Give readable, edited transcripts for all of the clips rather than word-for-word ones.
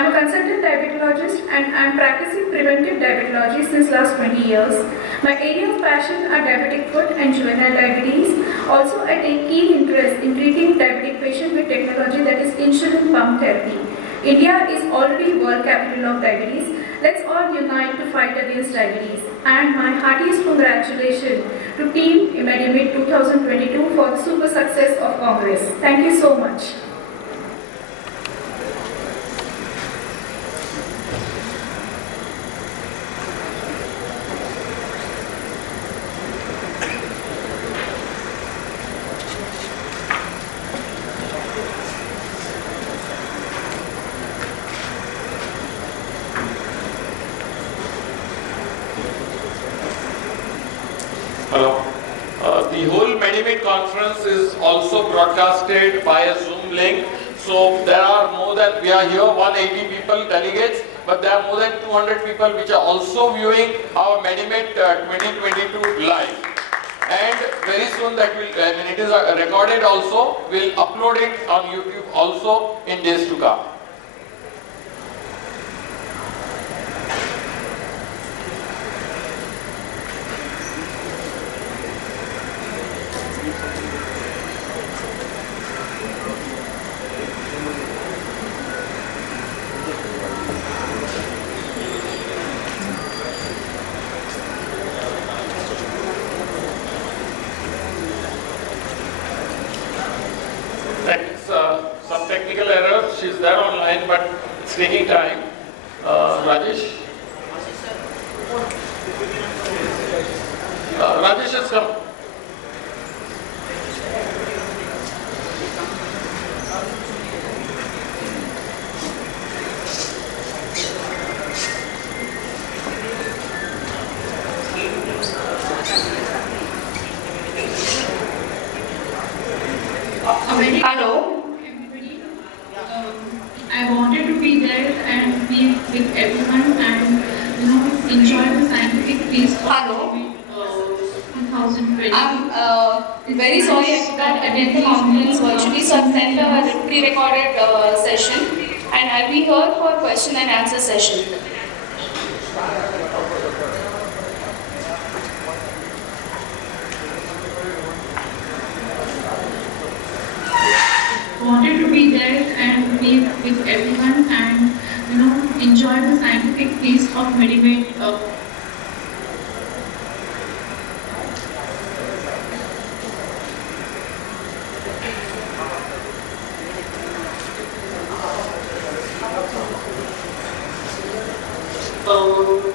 I'm a consultant diabetologist and I'm practicing preventive diabetology since last 20 years. My area of passion are diabetic foot and juvenile diabetes. Also, I take keen interest in treating diabetic patients with technology that is insulin pump therapy. India is already world capital of diabetes. Let's all unite to fight against diabetes. And my heartiest congratulations to Team Medimeet 2022 for the super success of Congress. Thank you so much. Hello. The whole Medimeet conference is also broadcasted by a Zoom link. So there are more than, we are here 180 people, delegates, but there are more than 200 people which are also viewing our Medimeet 2022 live. And very soon that will, when it is recorded also, we'll upload it on YouTube also in days to come. Some technical error, she's there online, but it's taking time. Rajesh? Rajesh has come. Hello. Everybody. I wanted to be there and be with everyone and enjoy the scientific piece. Hello. 2020. I'm very sorry I could not attend the conference virtually, so I've sent a pre-recorded session, and I'll be here for question and answer session. Wanted to be there and be with everyone and enjoy the scientific piece of Medimeet. Uh,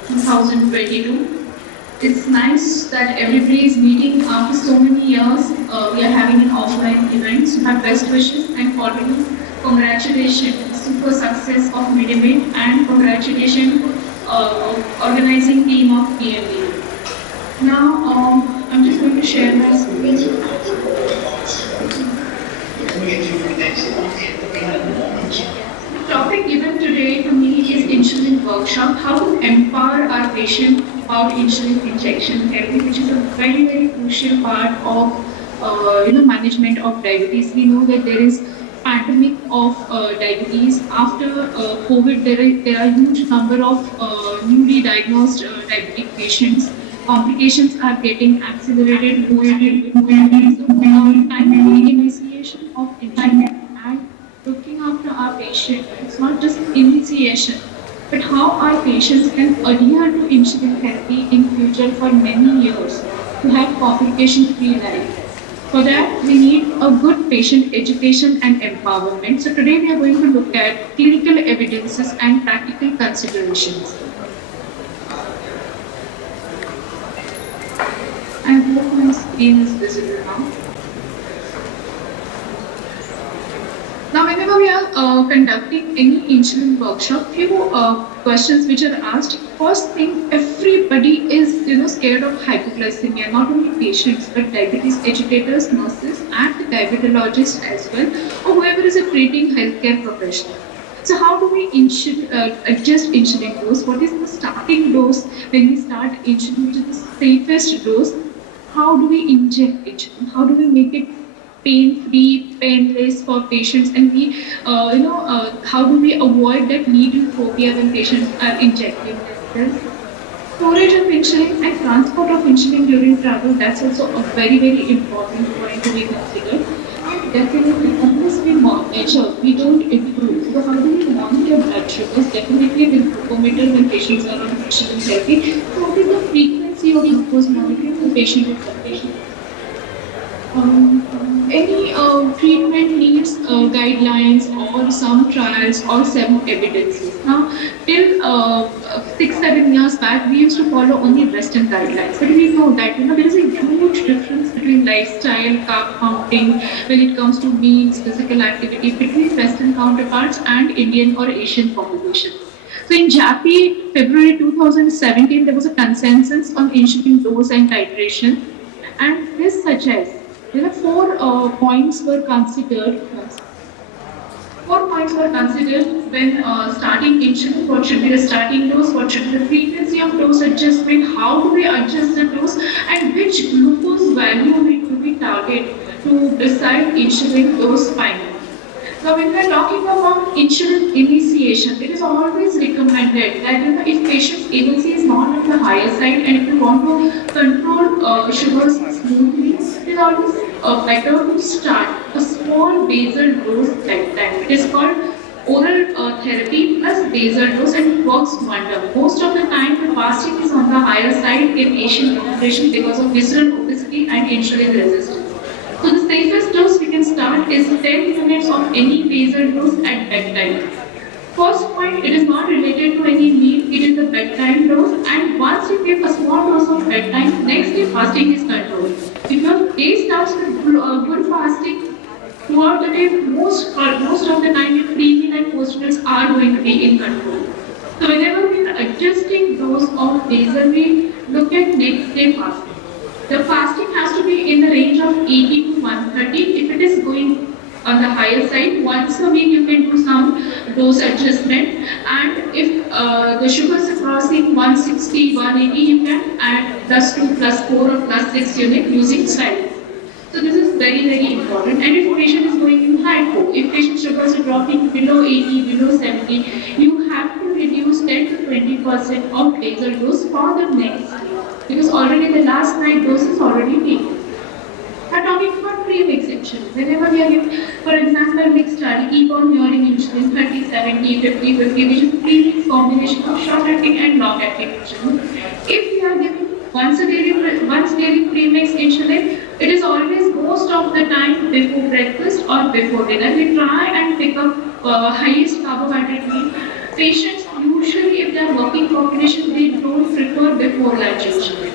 2022. It's nice that everybody is meeting after so many years. We are having an offline event. So my best wishes and for you. Congratulations, super success of Medimeet, and congratulations organizing team of PMD. Now I'm just going to share my screen. The topic given today to me is insulin workshop, how to empower our patient about insulin injection therapy, which is a very, very crucial part of management of diabetes. We know that there is pandemic of diabetes. After COVID, there are huge number of newly diagnosed diabetic patients. Complications are getting accelerated. Timely initiation of insulin and looking after our patient. It's not just initiation, but how our patients can adhere to insulin therapy in future for many years to have complication-free life. For that, we need a good patient education and empowerment. So today we are going to look at clinical evidences and practical considerations. I hope my screen is visible now. Now, whenever we are conducting any insulin workshop, few questions which are asked. First thing, everybody is scared of hypoglycemia. Not only patients, but diabetes educators, nurses, and diabetologists as well, or whoever is a treating healthcare professional. So, how do we adjust insulin dose? What is the starting dose when we start insulin? Which is the safest dose? How do we inject insulin? How do we make it pain-free, painless for patients, and how do we avoid that needle phobia when patients are injecting themselves? Storage of insulin and transport of insulin during travel, that's also a very, very important point to be considered. And definitely, unless we monitor, we don't improve. So how do we monitor blood sugars? Definitely with glucometer when patients are on insulin therapy. So what is the frequency of glucose monitoring for patient with condition? Any treatment needs guidelines or some trials or some evidences. Now, till 6-7 years back, we used to follow only Western guidelines, but we know that there is a huge difference between lifestyle, carb counting, when it comes to means, physical activity between Western counterparts and Indian or Asian population. So in JAPI, February 2017, there was a consensus on insulin dose and titration, and this suggests four points were considered. 4 points were considered when starting insulin. What should be the starting dose? What should be the frequency of dose adjustment? How do we adjust the dose? And which glucose value need to be targeted to decide insulin dose finally? Now, when we are talking about insulin initiation, it is always recommended that if patient's A1C is not on the higher side and if you want to control sugars smoothly, it is always better to start a small basal dose that time. It is called oral therapy plus basal dose, and it works wonder. Most of the time, the fasting is on the higher side in Asian population because of visceral obesity and insulin resistance. So the safest dose we can start is 10 units of any basal dose at bedtime. First point, it is not related to any meal, it is the bedtime dose, and once you give a small dose of bedtime, next day fasting is controlled. If your day starts with good fasting, throughout the day, most of the time your pre-meal and post-meals are going to be in control. So whenever we are adjusting dose of basal, we look at next day fasting. The fasting has to be in the range of 80 to 130. If it is going on the higher side, once a week you can do some dose adjustment, and if the sugars are crossing 160, 180, you can add +2, +4 or +6 unit using slide. So this is very, very important. And if patient is going in hypo, if patient sugars are dropping below 80, below 70, you have to reduce 10 to 20% of basal dose for the next day, because already the last night dose is already taken. We are talking about pre-mix insulin. Whenever we are giving, for example, mixed study, keep on hearing insulin 30, 70, 50, 50, which is pre-mix combination of short-acting and long-acting insulin. If we are giving once daily pre-mix insulin, it is always most of the time before breakfast or before dinner. We try and pick up highest carbohydrate meal. Patients usually, if they are working population, they don't prefer before lunch insulin.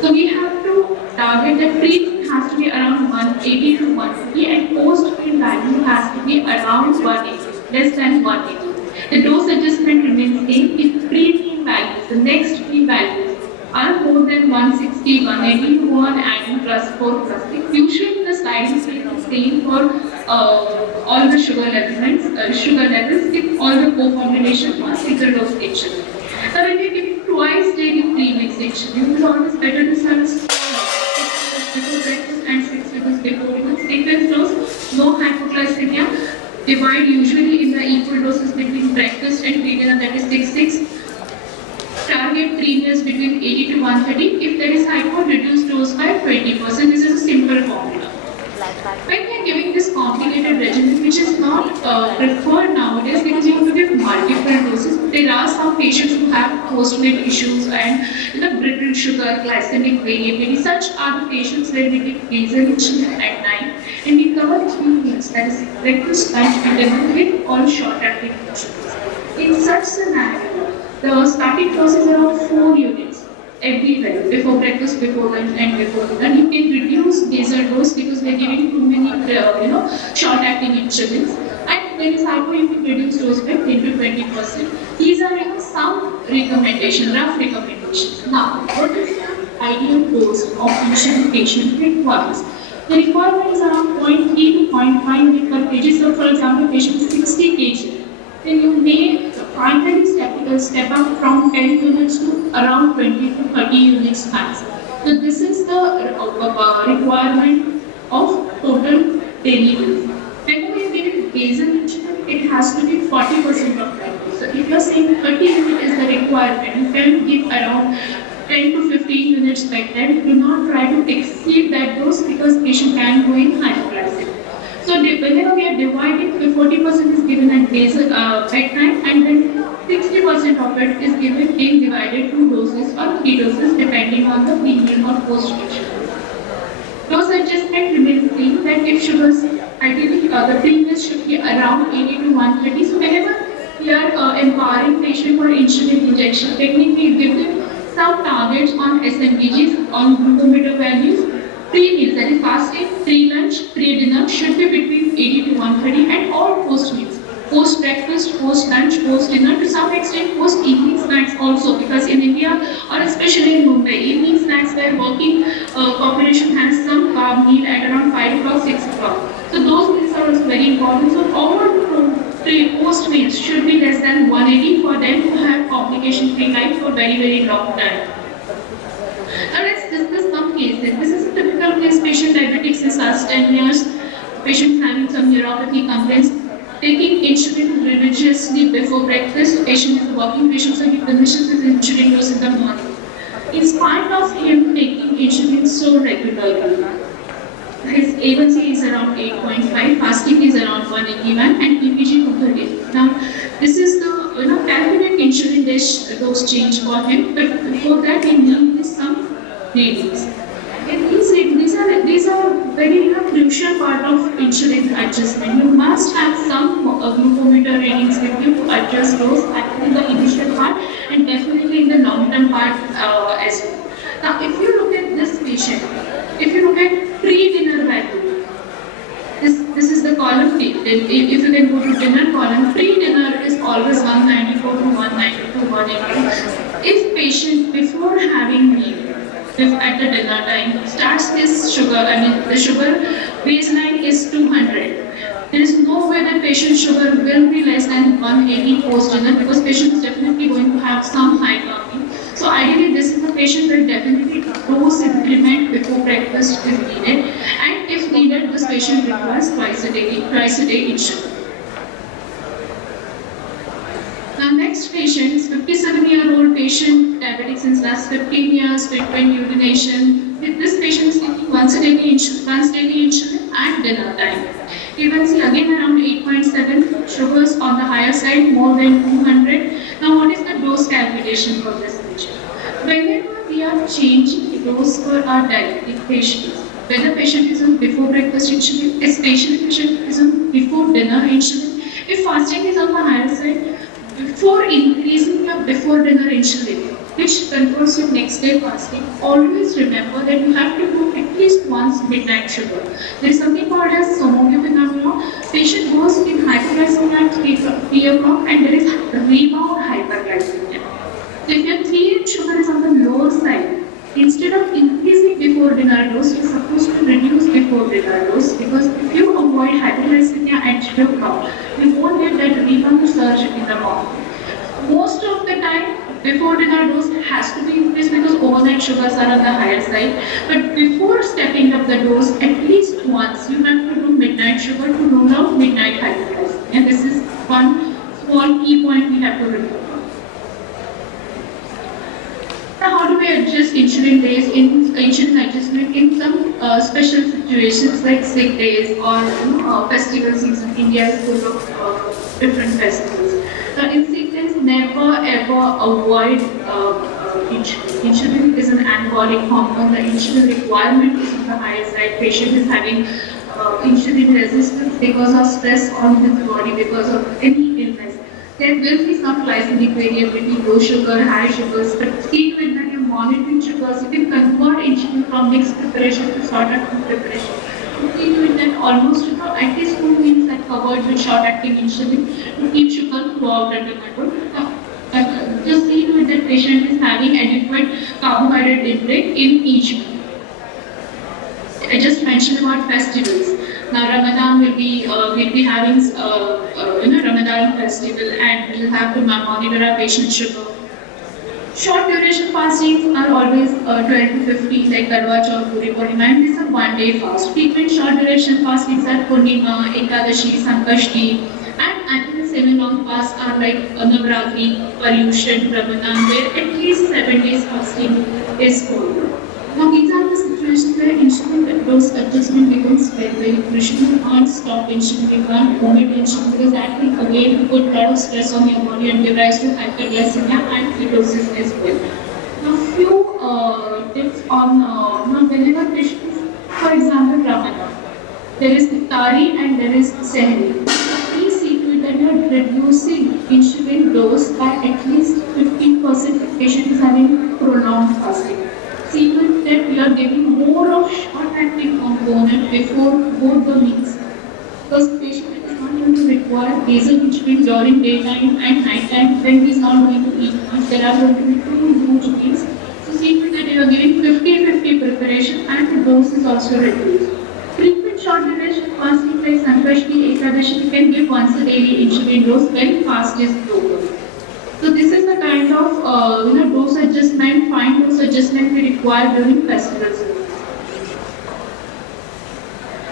So we have to target that pre has to be around 180 to 150, and post-meal value has to be around 180, less than 180. The dose adjustment remains same if pre-meal values, the next meal values, are more than 160, 180, you want adding +4, +6. Usually the slide is the same for all the sugar levels if all the co-formulation was single dose insulin. Now when we are giving twice daily pre-mix insulin, it is always better to start 6 before breakfast and 6 hours before dinner. Safest dose, no hypoglycemia. Divide usually in the equal doses between breakfast and dinner, that is 6. Target 3 meals between 80 to 130. If there is hypo, reduce dose by 20%. This is a simple formula. When we are giving this complicated regimen, which is not preferred nowadays because you have to give multiple doses, there are some patients who have post-meal issues and brittle sugar, glycemic variability. Such are the patients where we give basal insulin at night, and we cover 3 meals, that is breakfast, lunch, and dinner with all short-acting insulins. In such scenario, the starting dose is around 4 units everywhere, before breakfast, before lunch, and before dinner. You can reduce basal dose because we are giving too many, short-acting insulins. And when it's hypo, you can reduce dose by 10 to 20%. These are some recommendations, rough recommendations. Now, what is the ideal dose of insulin patient requires? The requirement is around 0.3 to 0.5 mg per kg. So, for example, patient is 60 kg. Then you may finally step up from 10 units to around 20 to 30 units max. So this is the requirement of total daily use. Whenever you're giving basal insulin, it has to be 40% of that. So if you're saying 30 minutes is the requirement, you can give around 10 to 15 minutes back then. Do not try to exceed that dose because patient can go in hypoglycemia. So whenever we are dividing, the 40% is given at basal bedtime, and then 60% of it is given in divided 2 doses or 3 doses depending on the pre-meal or post-meal. Dose adjustment remains same, that if sugars, ideally the pre-meals should be around 80 to 130. So whenever we are empowering patient for insulin injection, technically give them some targets on SMBGs, on glucometer values. Pre-meals, that is fasting, pre-lunch, pre-dinner should be between 80 to 130, and all post-meals. Post-breakfast, post-lunch, post-dinner, to some extent post-evening snacks also, because in India or especially in Mumbai, evening snacks where working population has some carb meal at around 5 o'clock, 6 o'clock. So those meals are also very important. So all post-meals should be less than 180 for them to have complication-free life for very, very long time. Now let's discuss some cases. This is a typical case, patient diabetic since last 10 years, patient having some neuropathy complaints, taking insulin religiously before breakfast. Patient is a working patient, so he finishes his insulin dose in the morning. In spite of him taking insulin so regularly, his A1C is around 8.5, fasting is around 181, and PPG 230. Now, this is the calculate insulin dose change for him, but before that, he needs some readings. And these are very crucial part of insulin adjustment. You must have some glucometer readings with you to adjust those in the initial part and definitely in the long-term part as well. Now, if you look at this patient, if you look at pre-dinner value, this is the column D. If you can go to dinner column, pre-dinner is always 194 to 192, 180. If patient before having meal, if at the dinner time starts his sugar, the sugar baseline is 200. There is no way that patient's sugar will be less than 180 post dinner, because patient is definitely going to have some high carbon. So ideally, this is a patient that definitely dose increment before breakfast is needed, and if needed, this patient requires twice a day insulin. Now next patient is 57-year-old patient, diabetic since last 15 years, frequent urination. This patient is taking once daily insulin at dinner time. You can see again around 8.7, sugars on the higher side, more than 200. Now what is the dose calculation for this patient? Whenever we are changing the dose for our diabetic patients, whether patient is on before breakfast insulin, especially patient is on before dinner insulin, if fasting is on the higher side, before increasing your before dinner insulin, which controls your next day fasting, always remember that you have to do at least once midnight sugar. There is something called as Somogyl phenomenon. Patient goes in hypoglycemia at 3 o'clock and there is rebound hyperglycemia. So if your 3 sugar is on the lower side, instead of increasing before dinner dose, you are supposed to reduce before dinner dose, because if you avoid hyperglycemia at 3 o'clock, you won't get that rebound surge in the morning. Most of the time, before dinner dose has to be increased because overnight sugars are on the higher side. But before stepping up the dose, at least once, you have to do midnight sugar to rule out midnight hyperglycemia. And this is one small key point we have to remember. Now, how do we adjust insulin days in insulin adjustment in some special situations like sick days or festival season? India is full of different festivals. Now, in sick days, never ever avoid insulin. Insulin is an anabolic hormone. The insulin requirement is on the higher side. Patient is having insulin resistance because of stress on his body, because of any illness. There will be some glycemic variability, low sugar, high sugars, but see when you're monitoring sugars, you can convert insulin from mixed preparation to short-acting preparation. See to it that almost at least 2 meals are covered with short-acting insulin to keep sugar throughout under control. Just see to it that patient is having adequate carbohydrate intake in each meal. I just mentioned about festivals. Now Ramadan will be having Ramadan festival, and we'll have to monitor our patient Short duration fastings are always 12 to 15, like Karwa Chauth, Guri Purnima, and this is a 1 day fast. Frequent short duration fastings are Purnima, Ekadashi, Sankashti, and I think semi-long fasts are like Navratri, Paryushan, Ramadan, where at least 7 days fasting is followed. Now these are the situations where insulin dose adjustment becomes very crucial. You can't stop insulin, you can't omit insulin because that will again put a lot of stress on your body and give rise to hyperglycemia and ketosis as well. Now few tips on now whenever patients, for example Ramadan, there is Iftari and there is Sehri. Please see to it that you are reducing insulin dose by at least 15% if patient is having prolonged fasting. See to it that you are giving more of short-acting component before both the meals. Because the patient is not going to require basal insulin during daytime and nighttime when he is not going to eat much. There are going to be two huge meals. So see to it that you are giving 50-50 preparation and the dose is also reduced. Frequent short duration fasting like Sankashti, Ekadashi, you can give once a daily insulin dose when fast is over. So this is the kind of dose adjustment, fine dose adjustment we require during festival season.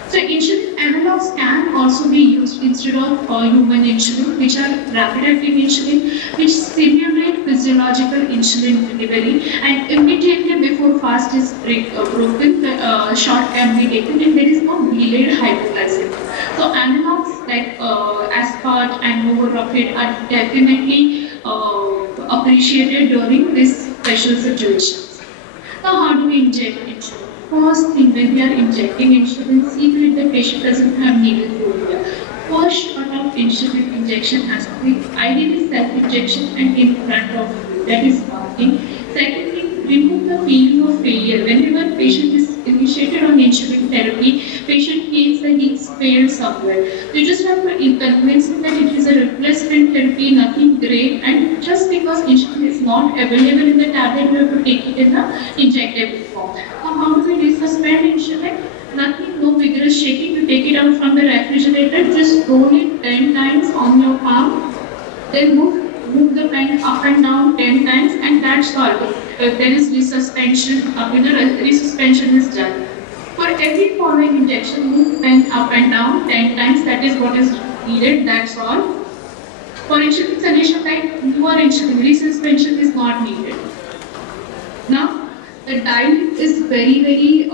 So insulin analogs can also be used instead of human insulin, which are rapid-acting insulin, which simulate physiological insulin delivery, and immediately before fast is broken, the shot can be taken, and there is no delayed hypoglycemia. So analogs like aspart and novorapid are definitely appreciated during this special situations. Now, how do we inject insulin? First thing, when we are injecting insulin, see that the patient doesn't have needle phobia. First shot of insulin injection has to be ideally self-injection and in front of you. That is one thing. Second thing, remove the feeling of failure. Whenever patient is initiated on insulin therapy, patient feels that he's failed somewhere. You just have to convince him that it is a replacement therapy, nothing great, and just because insulin is not available in the tablet, you have to take it in the injectable form. Now, how do we resuspend insulin? Nothing, no vigorous shaking. You take it out from the refrigerator, just roll it 10 times on your palm, then move the pen up and down 10 times, and that's all. There is resuspension, resuspension is done. For every following injection, move pen up and down 10 times, that is what is needed, that's all. For insulin sedation like newer insulin, resuspension is not needed. Now, the dial is very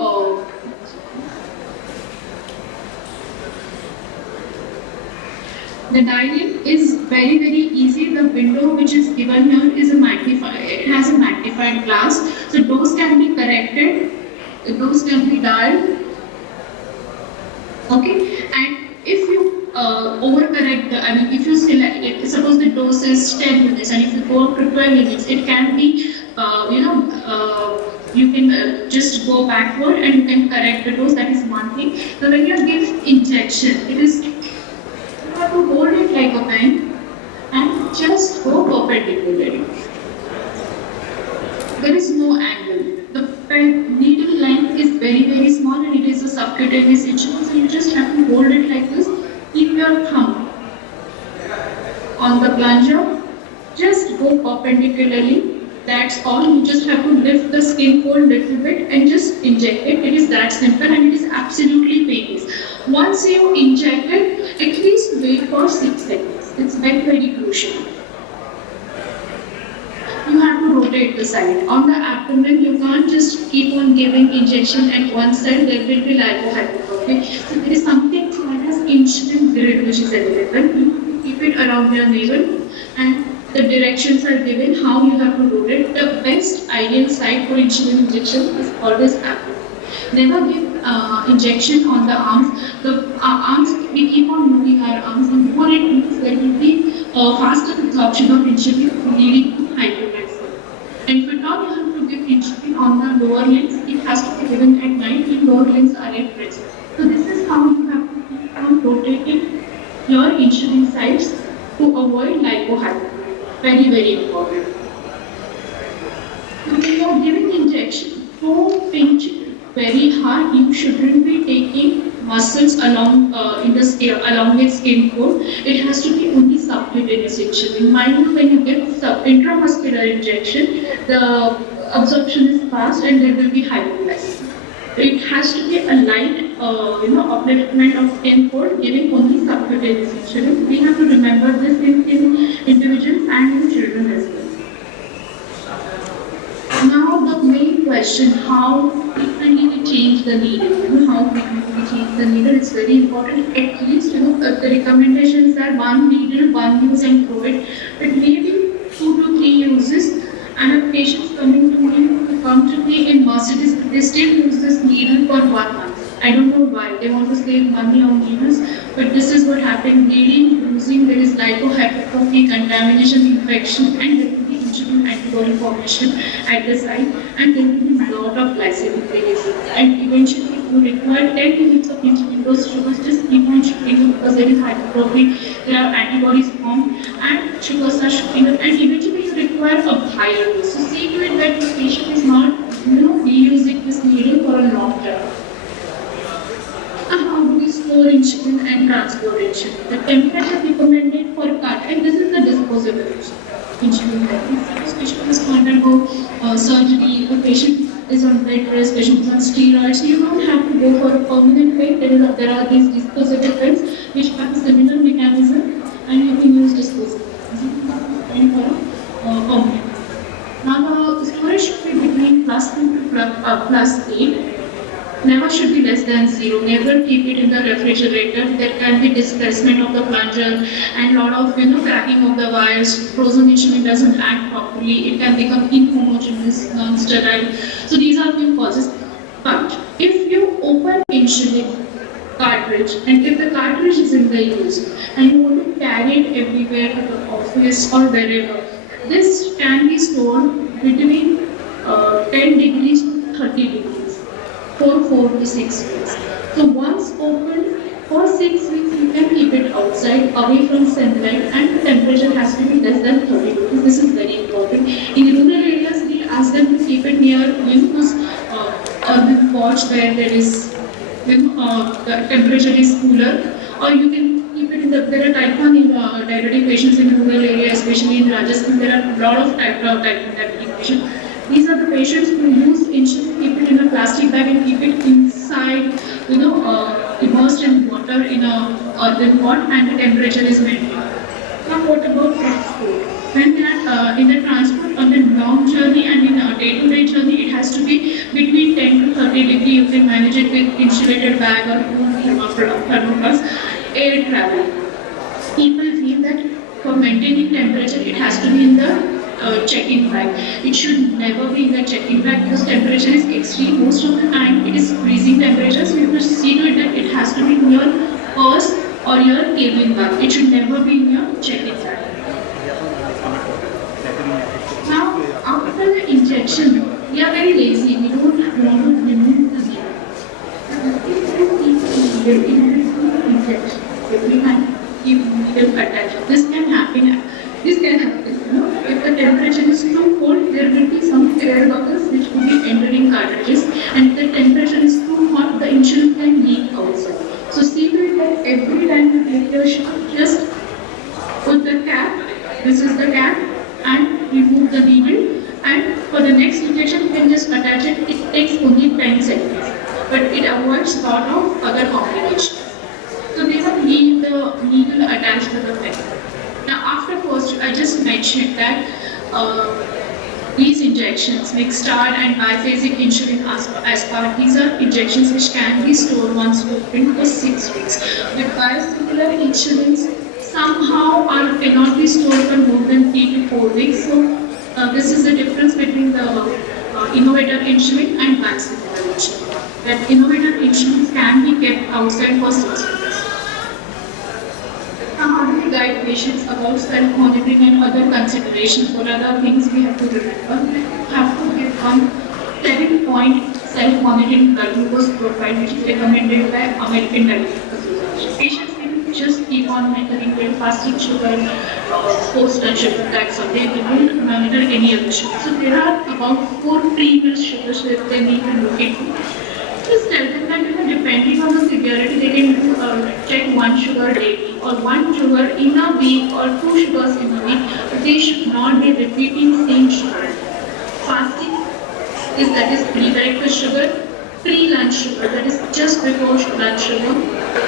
the dialing is very easy. The window which is given here is a magnified. It has a magnified glass. So dose can be corrected. The dose can be dialed. Okay, and if you overcorrect if you select it, suppose the dose is 10 minutes, and if you go up to 12 minutes, it can be you can just go backward and you can correct the dose. That is one thing. So when you give injection, it is you have to hold it like a pen and just go perpendicularly. There is no angle. The pen needle length is very small and it is a subcutaneous insulin, so you just have to hold it like this. Keep your thumb on the plunger, just go perpendicularly. That's all. You just have to lift the skin fold little bit and just inject it. It is that simple and it is absolutely painless. Once you inject it, at least wait for 6 seconds. It's very crucial. You have to rotate the side. On the abdomen, you can't just keep on giving injection at one side. There will be lipohypertrophy. So there is something called as insulin grid which is available. You keep it around your navel and the directions are given how you have to do it. The best ideal site for insulin injection is always abdomen. Never give injection on the arms. The arms, we keep on moving our arms, and more it moves, there will be faster absorption of insulin leading to hypoglycemia. And if at all you have to give insulin on the lower limbs, it has to be given at night when lower limbs are at rest. So this is how you have to keep on rotating your insulin sites to avoid lipohypertrophy. Very important. When you are giving injection, don't pinch very hard. You shouldn't be taking muscle muscles along along its skin core. It has to be only subcutaneous insulin. Mind you, when you get intramuscular injection, the absorption is fast and there will be hypoglycemia. It has to be a light, upliftment of skin core, giving only subcutaneous insulin. We have to remember this in individuals and in children as well. Now the main question, how frequently we change the needle? How frequently we change the needle is very important. At least, the recommendations are one needle, one use and throw it. But maybe 2 to 3 uses. I have patients coming to me who come to me in Mercedes, they still use this needle for 1 month. I don't know why. They want to save money on needles, but this is what happened. Bleeding, losing, there is lipohypertrophy, contamination, infection, and there will be insulin antibody formation at the site, and there will be a lot of glycemic variation. And eventually, if you require 10 units of insulin, those sugars just keep on shooting up because there is hypertrophy, there are antibodies formed, and sugars are shooting up, and eventually you require a higher dose. So see to it that the patient is not, reusing this needle for a long term. How do we store insulin and transport insulin? The temperature recommended for cut, and this is the disposable insulin. This patient is going to undergo surgery, the patient is on bed rest, patient is on steroids. You don't have to go for a permanent way. There are these disposable pens which have a similar mechanism, and you can use disposable and for permanent. Now the storage should be between +2 to +8. Never should be less than 0. Never keep it in the refrigerator. There can be displacement of the plunger and lot of cracking of the wires. Frozen insulin doesn't act properly. It can become inhomogeneous, non-sterile. So these are few causes. But if you open insulin cartridge and if the cartridge is in the use and you want to carry it everywhere to the office or wherever, this can be stored between 10 degrees to 30 degrees for 4 to 6 weeks. So once opened for 6 weeks, you can keep it outside, away from sunlight, and the temperature has to be less than 30 degrees. This is very important. In rural areas, we ask them to keep it near those urban pots where there is the temperature is cooler, or you can keep it in there are type 1 diabetic patients in rural areas, especially in Rajasthan. There are a lot of type 1 diabetic patients. These are the patients who use insulin, keep it in a plastic bag and keep it inside, immersed in water in a earthen pot, and the temperature is maintained. Now what about transport? When we are in the transport on a long journey and in a day-to-day journey, it has to be between 10 to 30 degrees. You can manage it with insulated bag or thermoplast. Air travel. People feel that for maintaining temperature, it has to be in the check-in bag. It should never be in the check-in bag because temperature is extreme. Most of the time, it is freezing temperature. So you must see to it that it has to be in your purse or your cabin bag. It should never be in your check-in bag. Now, after the injection, we are very lazy. We don't want to remove the needle. Injection. We can keep needle attached. This can happen. If the temperature is too cold, there will be some air bubbles which will be entering cartridges, and if the temperature is too hot, the insulin can leak outside. So see to it that every time you take your shot, just put the cap, this is the cap, and remove the needle, and for the next injection you can just attach it. It takes only 10 seconds, but it avoids a lot of other complications. So they will leave the needle attached to the pen. Now after first, I just mentioned that these injections, MEHTA-DR and biphasic insulin aspart, these are injections which can be stored once opened for 6 weeks. With biosimilar insulins, somehow cannot be stored for more than 3 to 4 weeks. So this is the difference between the innovator insulin and biosimilar insulin. That innovator insulins can be kept outside for 6 weeks. How do we guide patients about self-monitoring and other considerations? What other things we have to remember? We have to give one 7-point self-monitoring blood glucose profile which is recommended by American Diabetes Association. Patients can just keep on monitoring their fasting sugar, post-lunch sugar, that's all. They don't monitor any other sugar. So there are about 4 pre-meal sugars that they need to look into. Just tell them that depending on the severity, they can check one sugar daily or one sugar in a week or two sugars in a week. But they should not be repeating same sugar. Fasting that is pre-breakfast sugar, pre-lunch sugar, that is just before lunch sugar,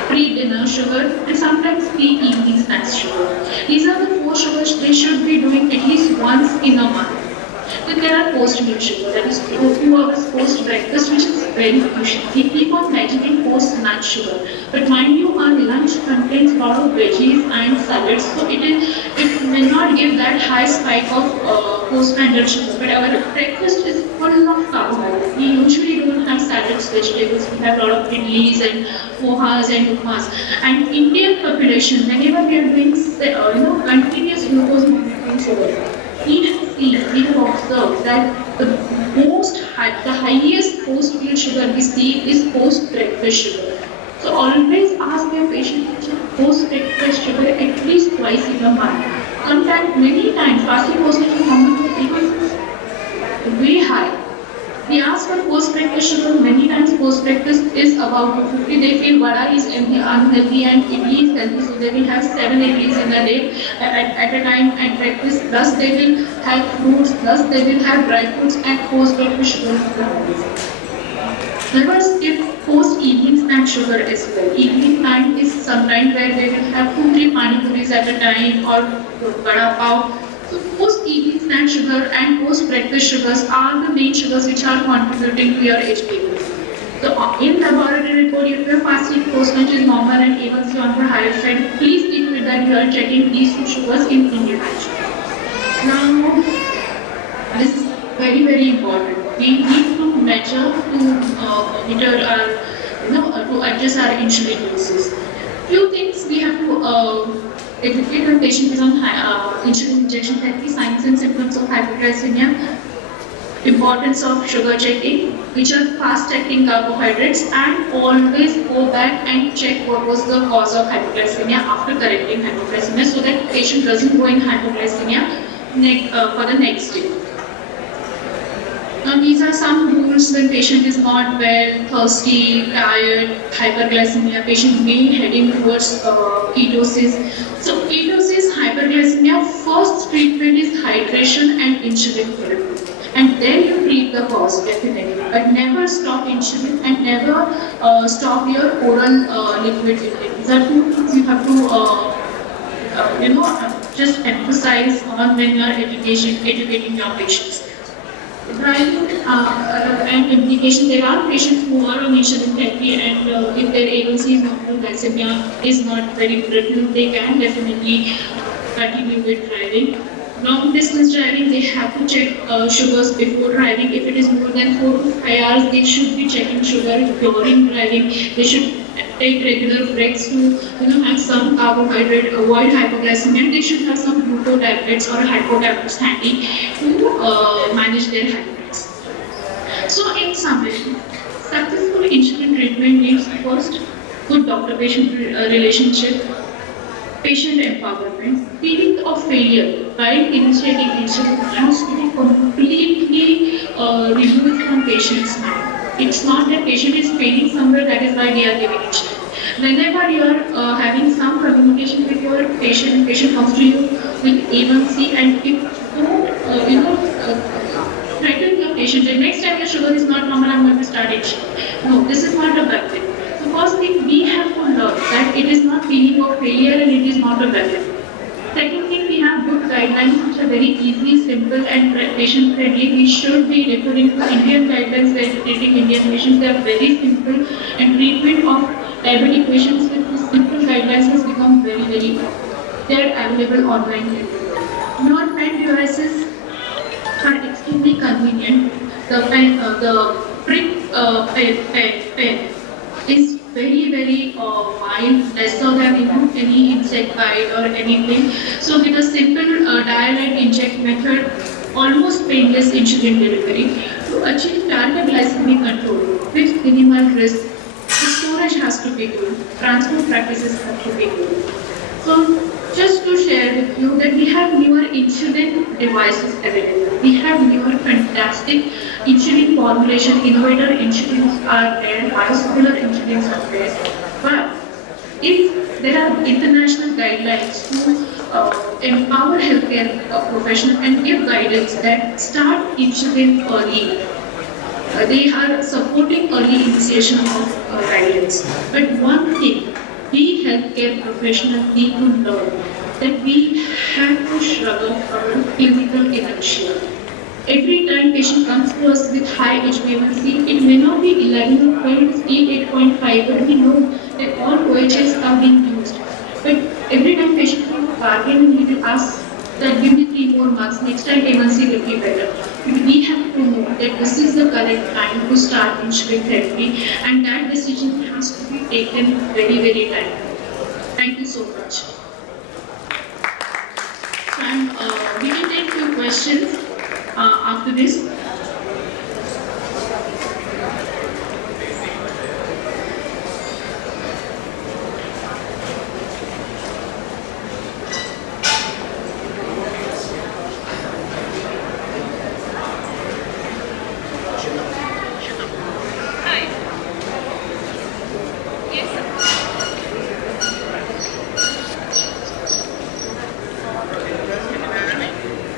pre-dinner sugar, and sometimes pre-evening snacks sugar. These are the four sugars they should be doing at least once in a month. Then there are post-meal sugar, that is 2 hours post-breakfast, which is very crucial. We keep on mentioning post-lunch sugar, but mind you, our lunch contains a lot of veggies and salads, so it may not give that high spike of post-standard sugar. But our breakfast is full of carbohydrates. We usually don't have salads, vegetables. We have a lot of idlis and pohas and upmas. And Indian population, whenever we are doing continuous glucose monitoring sugar, we have observed that the highest post-meal sugar we see is post-breakfast sugar. So always ask your patient to post-breakfast sugar at least twice in a month. Sometimes, many times, fasting post-meal sugar is way high. We ask for post-breakfast sugar, many times post-breakfast is about 250. They feel vada is unhealthy and idli is healthy, so they will have 7 idlis in a day at a time at breakfast. Plus they will have fruits, plus they will have dry fruits and post-breakfast sugar. Never skip post-evening snack sugar as well. Evening time is sometime where they will have 2-3 pani puris at a time or vada pav. So post-evening snack sugar and post-breakfast sugars are the main sugars which are contributing to your HbA1c. So in laboratory report, if your fasting post-lunch is normal and A1C on the higher side, please keep with that you are checking these two sugars in Indian diet. Now, this is very, very important. We need to measure to monitor our, to adjust our insulin doses. Few things we have to educate the patient is on insulin injection therapy, signs and symptoms of hypoglycemia, importance of sugar checking, which are fast-acting carbohydrates, and always go back and check what was the cause of hypoglycemia after correcting hypoglycemia, so that patient doesn't go in hypoglycemia for the next day. Now these are some rules when patient is not well, thirsty, tired, hyperglycemia, patient may heading towards ketosis. So ketosis, hyperglycemia, first treatment is hydration and insulin therapy. And then you treat the cause definitely. But never stop insulin and never stop your oral liquid intake. These are two things you have to just emphasize on when you are educating your patients. Driving and implication, there are patients who are on insulin therapy and if their A1C is normal, glycemia is not very brittle, they can definitely continue with driving. Long distance driving, they have to check sugars before driving. If it is more than 4 to 5 hours, they should be checking sugar during driving. They should take regular breaks to have some carbohydrate, avoid hypoglycemia, and they should have some glucose tablets or hypo tablets handy to manage their hypoglycemia. So in summary, successful insulin treatment needs first good doctor-patient relationship, patient empowerment, feeling of failure while initiating insulin has to be completely removed from patient's mind. It's not that patient is failing somewhere, that is why we are giving insulin. Whenever you are having some communication with your patient comes to you with A1C, and if you threaten your patient, the next time your sugar is not normal, I'm going to start insulin. No, this is not a bad thing. So first thing, we have to learn that it is not feeling of failure and it is not a bad thing. Second thing, we have good guidelines which are very easy, simple and patient friendly. We should be referring to Indian guidelines where treating Indian patients. They are very simple, and treatment of diabetic patients with simple guidelines has become very, very good. They are available online. Non-pen devices are extremely convenient. The prick pen is very, very mild, lesser than any insect bite or anything. So with a simple dial and inject method, almost painless insulin delivery to achieve target glycemic control with minimal risk. The storage has to be good, transport practices have to be good. So just to share with you that we have newer insulin devices available. We have newer fantastic insulin formulation, innovator insulins are there, biosimilar insulins are there. But if there are international guidelines to empower healthcare professionals and give guidance that start insulin early, they are supporting early initiation of guidance. But one thing we healthcare professionals need to learn that we have to struggle from clinical inertia. Every time patient comes to us with high HbA1c, it may not be 11 or 12, it's 8.5, but we know that all OHs are being used. But every time patient comes to bargain, he will ask that give me 3 more months, next time A1c will be better. But we have to know that this is the correct time to start insulin therapy, and that decision has to be taken very, very timely. Thank you so much. And we will take few questions after this.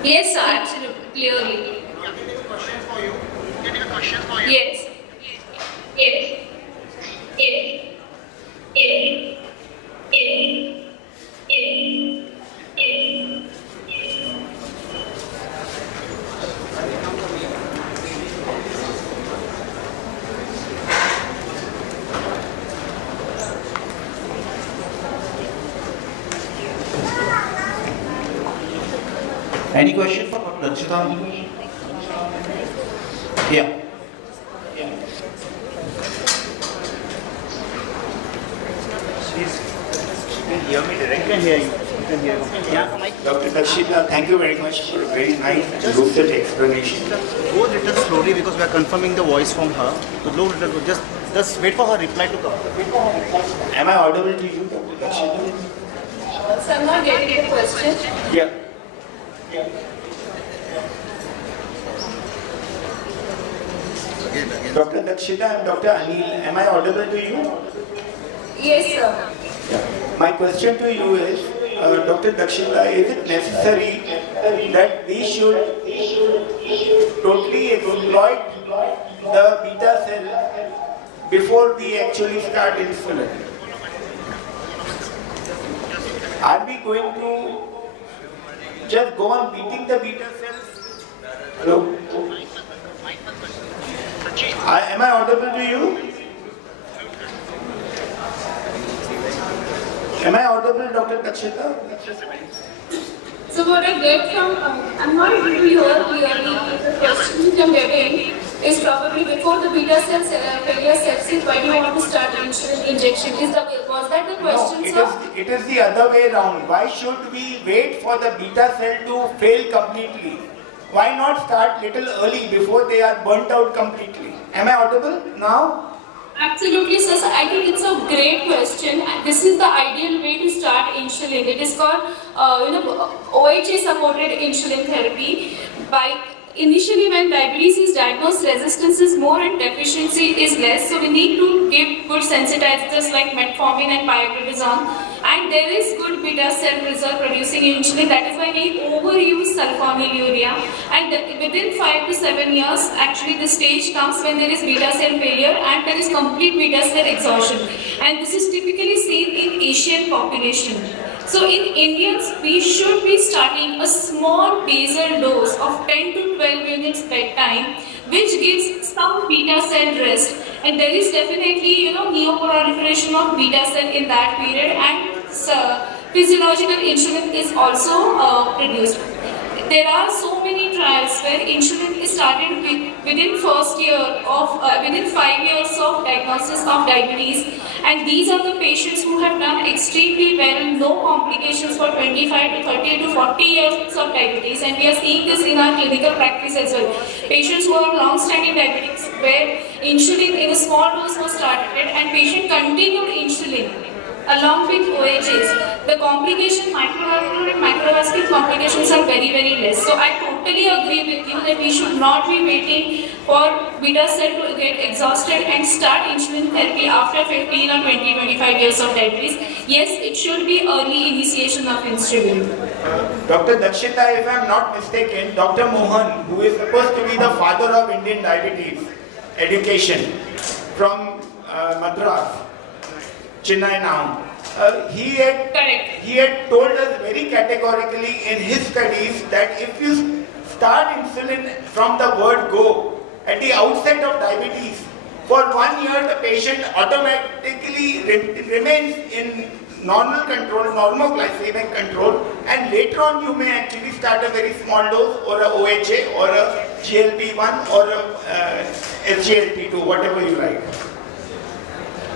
Yes, sir, absolutely, clearly. Question for you. Getting a question for you. Yes. Yes. Yes. Yes. Yes. Any question for Dakshata? Yeah. Hear me directly. Can hear you. You can hear me. Yeah. Dr. Dakshata, thank you very much for a very nice, lucid explanation. Go a little slowly because we are confirming the voice from her. So go a little, just wait for her reply to come. Am I audible to you, Dr. Dakshata? So I'm not getting a question. Yeah. Dr. Dakshata, I'm Dr. Anil. Am I audible to you? Yes, sir. My question to you is, Dr. Dakshata, is it necessary that we should totally exploit the beta cell before we actually start insulin? Are we going to just go on beating the beta cells? Hello? Am I audible to you? Am I audible, Dr. Dakshata? So what I get from, I'm not able to hear clearly. The question which I'm getting is probably before the beta cell failure sets in, why do you want to start insulin injection? Was that the question, No, it is the other way around. Why should we wait for the beta cell to fail completely? Why not start little early before they are burnt out completely? Am I audible now? Absolutely, sir. So I think it's a great question. This is the ideal way to start insulin. It is called, OHA-supported insulin therapy. Initially, when diabetes is diagnosed, resistance is more and deficiency is less. So we need to give good sensitizers like metformin and pioglitazone. And there is good beta cell result producing insulin. That is why we overuse sulfonylurea. And within 5 to 7 years, actually the stage comes when there is beta cell failure and there is complete beta cell exhaustion. And this is typically seen in Asian population. So in Indians, we should be starting a small basal dose of 10 to 12 units bedtime, which gives some beta cell rest. And there is definitely, neoproliferation of beta cell in that period, and physiological insulin is also produced. There are so many trials where insulin is started within within 5 years of diagnosis of diabetes, and these are the patients who have done extremely well, no complications for 25 to 30 to 40 years of diabetes, and we are seeing this in our clinical practice as well. Patients who are long-standing diabetics where insulin in a small dose was started and patient continued insulin along with OHs, the complication, microvascular and macrovascular complications are very, very less. So I totally agree with you that we should not be waiting for beta cell to get exhausted and start insulin therapy after 15 or 20, 25 years of diabetes. Yes, it should be early initiation of insulin. Dr. Dakshata, if I am not mistaken, Dr. Mohan, who is supposed to be the father of Indian diabetes education from Madras, Chennai now, he had told us very categorically in his studies that if you start insulin from the word go at the outset of diabetes, for 1 year the patient automatically remains in normal control, normal glycemic control, and later on you may actually start a very small dose or a OHA or a GLP-1 or a SGLT2, whatever you like.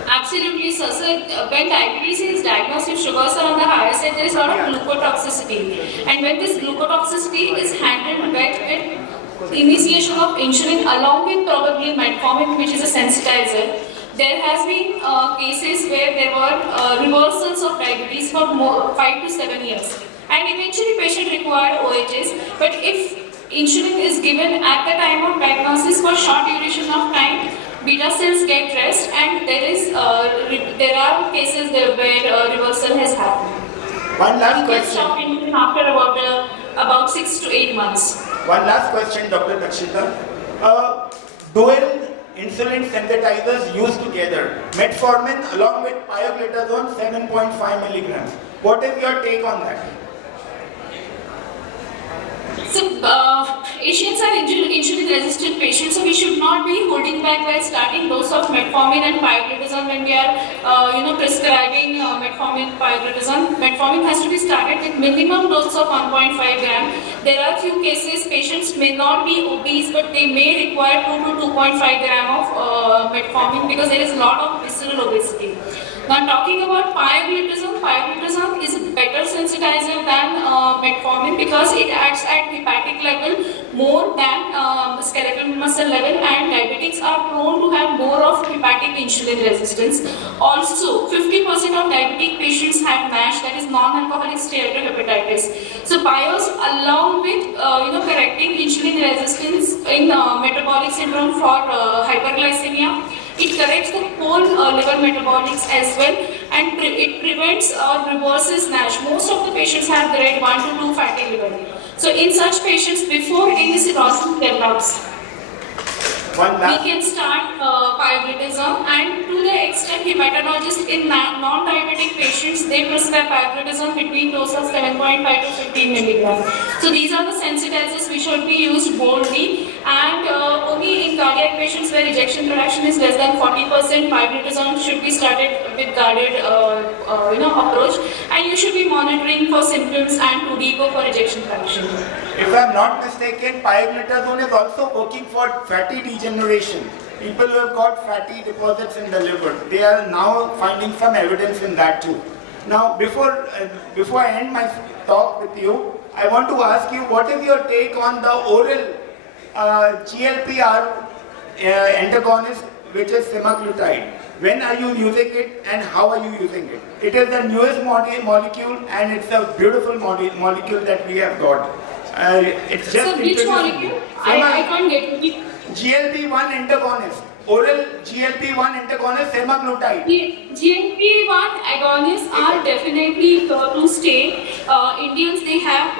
Absolutely, sir. So when diabetes is diagnosed, if sugars are on the higher side, there is a lot of glucotoxicity. And when this glucotoxicity is handled with initiation of insulin along with probably metformin, which is a sensitizer, there has been cases where there were reversals of diabetes for 5 to 7 years. And eventually patient required OHs. But if insulin is given at the time of diagnosis for short duration of time, beta cells get rest, and there are cases where reversal has happened. One last you question. Stop insulin after about 6 to 8 months. One last question, Dr. Dakshita. Dual insulin sensitizers used together, metformin along with pioglitazone 7.5 milligrams. What is your take on that? So, Asians are insulin resistant patients, so we should not be holding back by starting dose of metformin and pioglitazone when we are, prescribing metformin, pioglitazone. Metformin has to be started with minimum dose of 1.5 gram. There are few cases patients may not be obese, but they may require 2 to 2.5 gram of metformin because there is a lot of visceral obesity. Now talking about pioglitazone is a better sensitizer than metformin because it acts at hepatic level more than skeletal muscle level, and diabetics are prone to have more of hepatic insulin resistance. Also, 50% of diabetic patients have NASH, that is non-alcoholic steatohepatitis. So pios along with correcting insulin resistance in metabolic syndrome for hyperglycemia, it corrects the whole liver metabolics as well, and it prevents or reverses NASH. Most of the patients have grade 1 to 2 fatty liver. So in such patients, before any cirrhosis develops, we can start pioglitazone, and to the extent hepatologists in non-diabetic patients, they prescribe pioglitazone between doses of 7.5 to 15 milligrams. So these are the sensitizers which should be used boldly, and only in cardiac patients where ejection fraction is less than 40%, pioglitazone should be started with guided approach, and you should be monitoring for symptoms and to deco for ejection fraction. If I am not mistaken, pioglitazone is also working for fatty degeneration. People who have got fatty deposits in the liver, they are now finding some evidence in that too. Now, before I end my talk with you, I want to ask you, what is your take on the oral GLP-1 antagonist, which is semaglutide? When are you using it and how are you using it? It is the newest molecule, and it's a beautiful molecule that we have got. It's just so which molecule? I can't get it. GLP-1 antagonist. Oral GLP-1 antagonist semaglutide. GLP-1 agonists are definitely to stay. Indians, they have,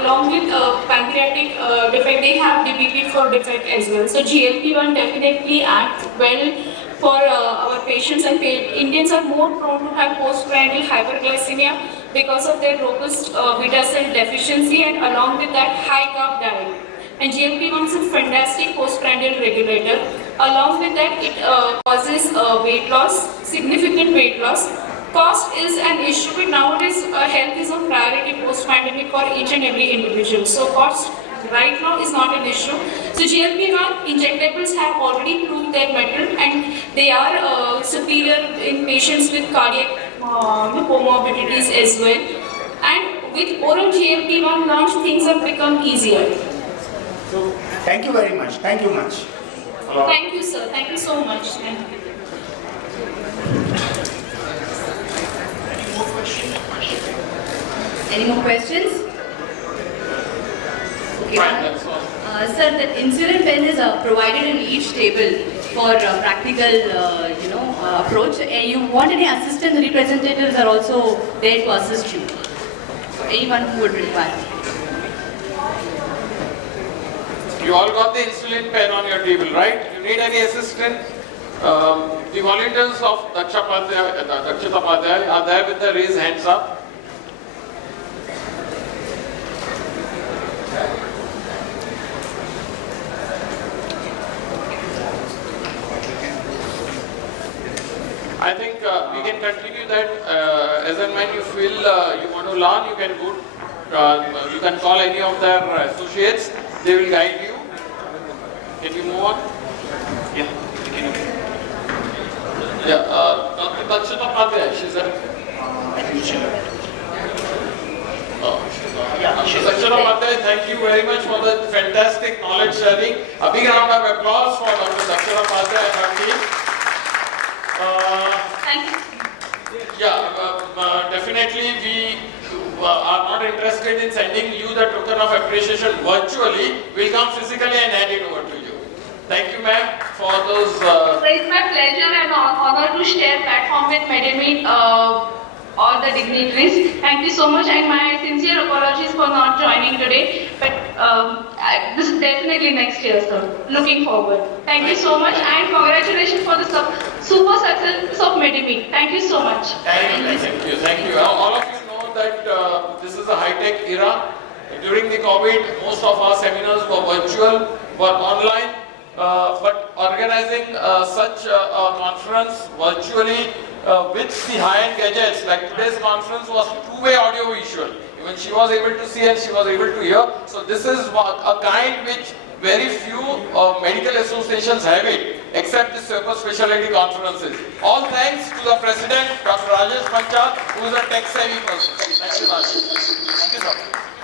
along with pancreatic defect, they have DPP4 defect as well. So GLP-1 definitely acts well for our patients, and Indians are more prone to have postprandial hyperglycemia because of their robust beta cell deficiency, and along with that high carb diet. And GLP-1 is a fantastic postprandial regulator. Along with that, it causes weight loss, significant weight loss. Cost is an issue, but nowadays health is a priority post-pandemic for each and every individual. So cost right now is not an issue. So GLP-1 injectables have already proved their mettle, and they are superior in patients with cardiac comorbidities as well. And with oral GLP-1 launch, things have become easier. So, thank you very much. Thank you much. Thank you, sir. Thank you so much. Thank you. Any more questions? Okay. Fine, that's all. Sir, the insulin pen is provided in each table for practical, approach. You want any assistant representatives are also there to assist you. So anyone who would require. You all got the insulin pen on your table, right? You need any assistance? The volunteers of Dakshata Padhye are there with the raised hands up. I think we can continue that as and when you feel you want to learn, you can go. You can call any of their associates. They will guide you. Can you move on? Yeah. Yeah. Dr. Dakshata Padhye, she's a. Dakshata Padhye, thank you very much for the fantastic knowledge sharing. A big round of applause for Dr. Dakshata Padhye and her team. Thank you. Definitely we are not interested in sending you the token of appreciation virtually. We'll come physically and hand it over to you. Thank you, ma'am, for those. It's my pleasure and honor to share platform with Medimeet, all the dignitaries. Thank you so much, and my sincere apologies for not joining today. But this is definitely next year, sir. Looking forward. Thank you so much, and congratulations for the super success of Medimeet. Thank you so much. Thank you. All of you know that this is a high-tech era. During the COVID, most of our seminars were virtual, were online. But organizing such a conference virtually with the high-end gadgets, like today's conference was two-way audio-visual. Even she was able to see and she was able to hear. So this is a kind which very few medical associations have it, except the super specialty conferences. All thanks to the president, Dr. Rajesh Panchal, who is a tech-savvy person. Thank you, Rajesh. Thank you, sir.